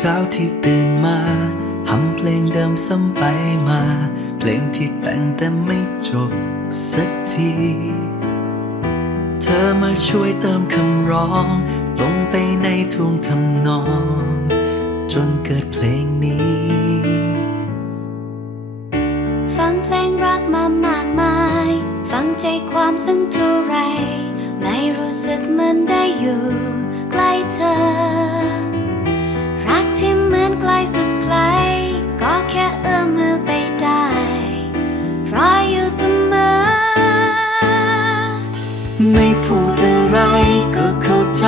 เช้าที่ตื่นมาทำเพลงเดิมซ้ำไปมาเพลงที่แต่งแต่ไม่จบสักทีเธอมาช่วยเติมคำร้องลงไปในท่วงทำนองจนเกิดเพลงนี้ฟังเพลงรักมามากมายฟังใจความสักเท่าไรไม่รู้สึกเหมือนได้อยู่ใกล้เธอรักที่เหมือนไกลสุดไกลก็แค่เอื้อมมือไปได้รออยู่เสมอไม่พูดอะไรก็เข้าใจ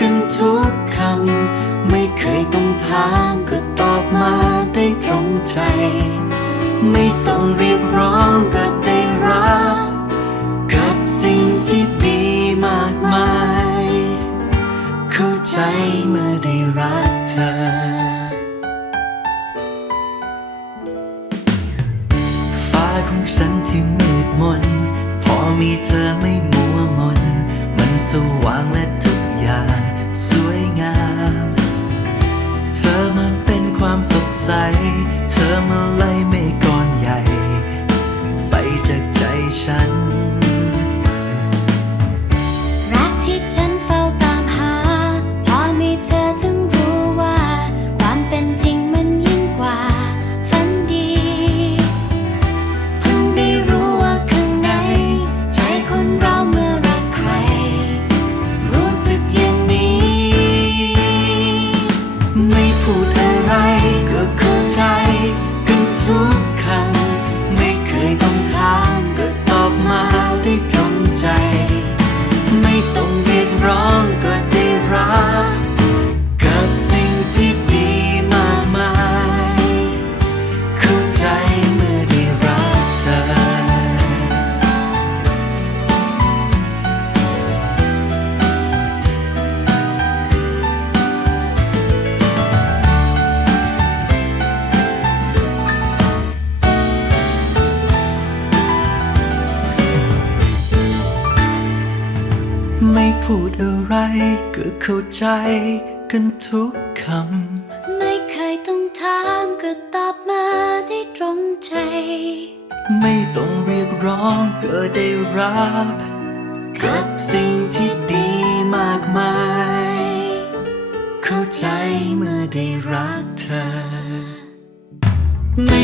กันทุกคำไม่เคยต้องถามก็ตอบมาได้ตรงใจไม่ต้องเรียกร้องก็ได้รับกับสิ่งที่ดีมากมายเข้าใจเมื่อได้รักเธอฟ้าของฉันที่มืดมนพอมีเธอไม่มัวมนมันสว่างและทุกอย่างสวยงามเธอมาเป็นความสดใสเธอมาไล่เมฆก้อนใหญ่ไปจากใจฉันรักที่ฉันเฝ้าตามหาพอมีเธอถึงรู้ว่าความเป็นจริงมันยิ่งกว่าฝันดีเพิ่งได้รู้ว่าข้างในใจคนเราเมื่อรักใครรู้สึกอย่างนี้ไม่พูดอะไรก็เข้าใจกันทุกคำไม่เคยต้องถามก็ตอบมาได้ตรงใจไม่ต้องเรียกร้องก็ได้รับกับสิ่งที่ดีมากมายเข้าใจเมื่อได้รักเธอไม่พูดอะไรก็เข้าใจกันทุกคำไม่เคยต้องถามก็ตอบมาได้ตรงใจไม่ต้องเรียกร้องก็ได้รับกับสิ่งที่ดีมากมายเข้าใจเมื่อได้รักเธอไม่